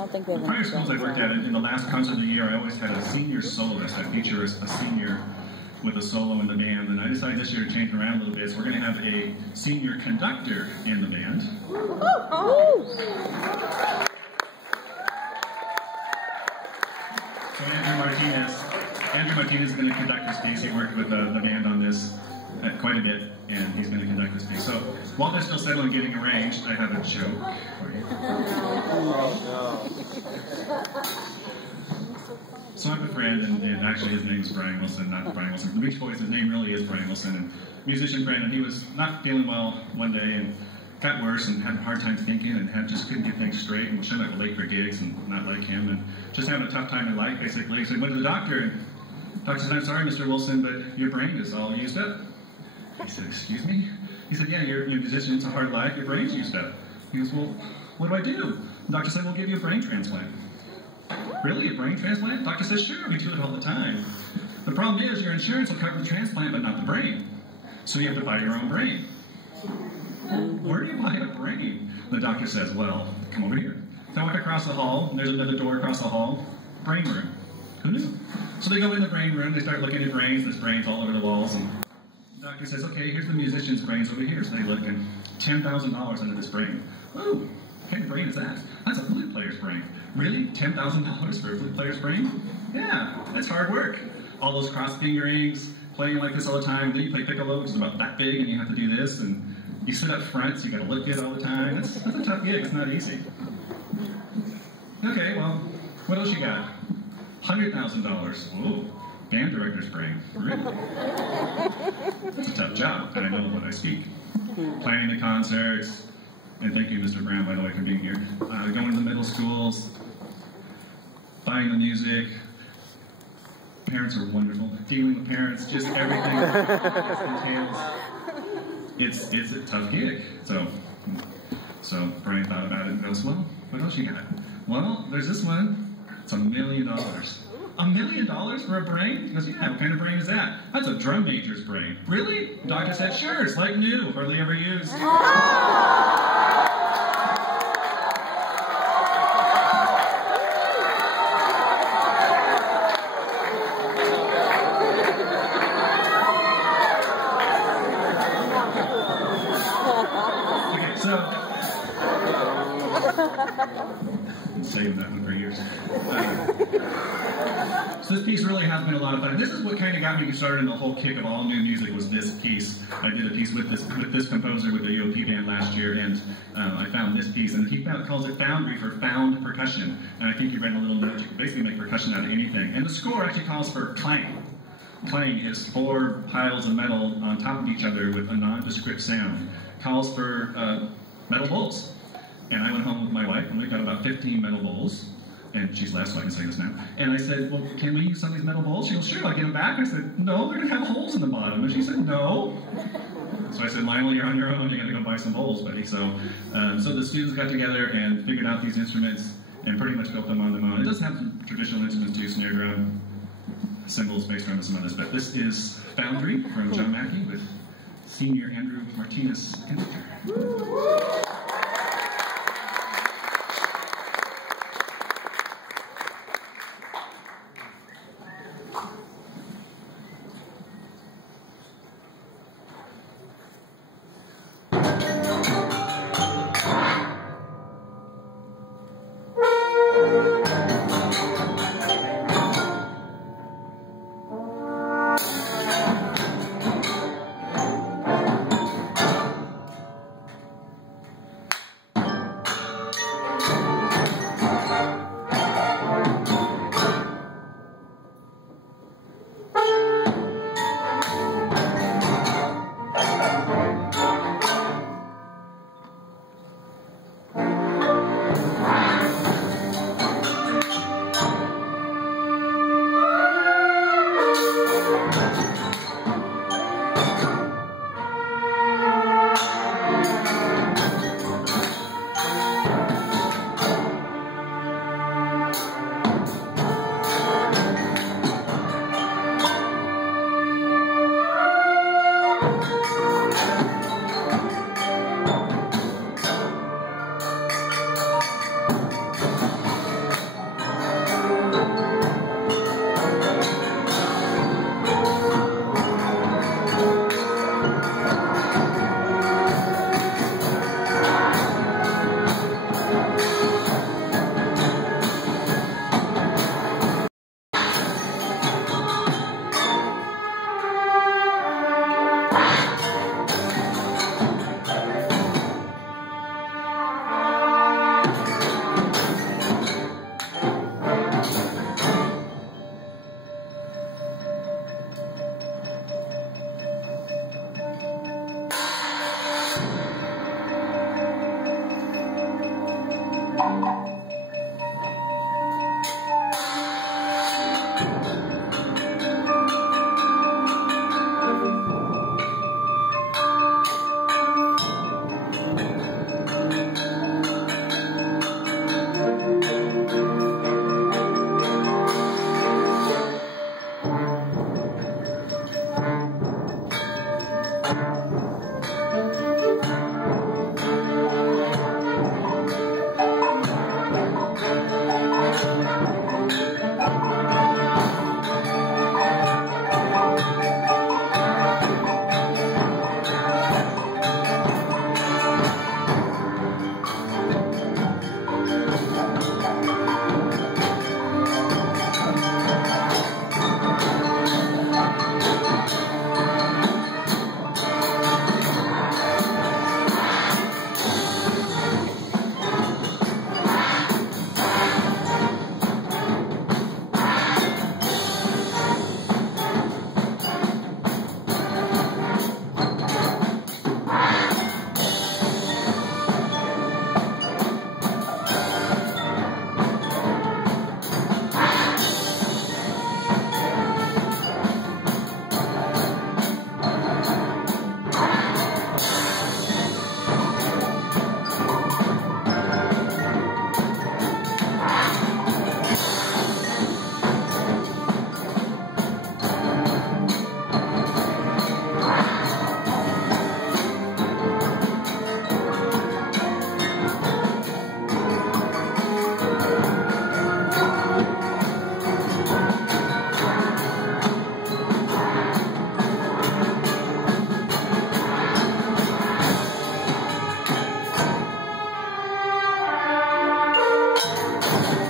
don't think we have the prior schools I worked at, in the last concert of the year, I always had a senior soloist. I feature a senior with a solo in the band, and I decided this year to change it around a little bit, so we're going to have a senior conductor in the band. So Andrew Martinez is going to conduct this piece. He worked with the band on this quite a bit, and he's going to conduct this piece. So while they're still settling getting arranged, I have a joke for you. So I have a friend, and actually his name is Brian Wilson, not Brian Wilson. The Beach Boys, his name really is Brian Wilson, and musician friend, and he was not feeling well one day, and got worse, and had a hard time thinking, and just couldn't get things straight, and was showing up late for gigs, and not like him, and just having a tough time in life, basically. So he went to the doctor, and the doctor said, "I'm sorry, Mr. Wilson, but your brain is all used up." He said, "Excuse me?" He said, "Yeah, you're a musician, it's a hard life, your brain's used up." He goes, "Well, what do I do?" The doctor said, "We'll give you a brain transplant." "Really, a brain transplant?" The doctor says, "Sure, we do it all the time. The problem is your insurance will cover the transplant, but not the brain. So you have to buy your own brain." "Where do you buy a brain?" The doctor says, "Well, come over here." So I walk across the hall, and there's another door across the hall, brain room. Who knew? So they go in the brain room, they start looking at brains, there's brains all over the walls, and the doctor says, "Okay, here's the musician's brains over here." So they look, and $10,000 into this brain. "Ooh, what kind of brain is that?" "That's a flute player's brain." "Really? $10,000 for a flute player's brain?" "Yeah, that's hard work. All those cross fingerings, playing like this all the time. Then you play piccolo, which is about that big, and you have to do this, and you sit up front, so you got to look good all the time. That's a tough gig. It's not easy." "Okay, well, what else you got?" $100,000. "Whoa, band director's brain. Really? That's a tough job, and I know what I speak. Planning the concerts, and thank you, Mr. Brown, by the way, for being here. Going to the middle schools, buying the music. Parents are wonderful. Dealing with parents, just everything entails. It's a tough gig." So Brian thought about it and goes, "Well, what else you got?" "Well, there's this one. It's $1 million. $1 million for a brain?" He goes, "Yeah, what kind of brain is that?" "That's a drum major's brain." "Really?" The doctor said, "Sure, it's like new, hardly ever used." Okay, so I'm saving that one for years. So this piece really has been a lot of fun. And this is what kind of got me started in the whole kick of all new music, was this piece. I did a piece with this composer with the EOP band last year, and I found this piece, and he calls it Foundry for found percussion. And I think you read a little bit, you can basically make percussion out of anything. And the score actually calls for clang. Clang is 4 piles of metal on top of each other with a nondescript sound. Calls for metal bowls. And I went home with my wife, and we got about 15 metal bowls. And she's left, so I can say this now. And I said, "Well, can we use some of these metal bowls?" She goes, "Sure, I'll get them back." I said, "No, they're going to have holes in the bottom." And she said, "No." So I said, "Lionel, you're on your own. You got to go buy some bowls, buddy." So the students got together and figured out these instruments and pretty much built them on their own. It does have some traditional instruments too, snare drum, cymbals, bass drum, and some others. But this is Foundry from John Mackey with Senior Andrew Martinez conductor. Thank you.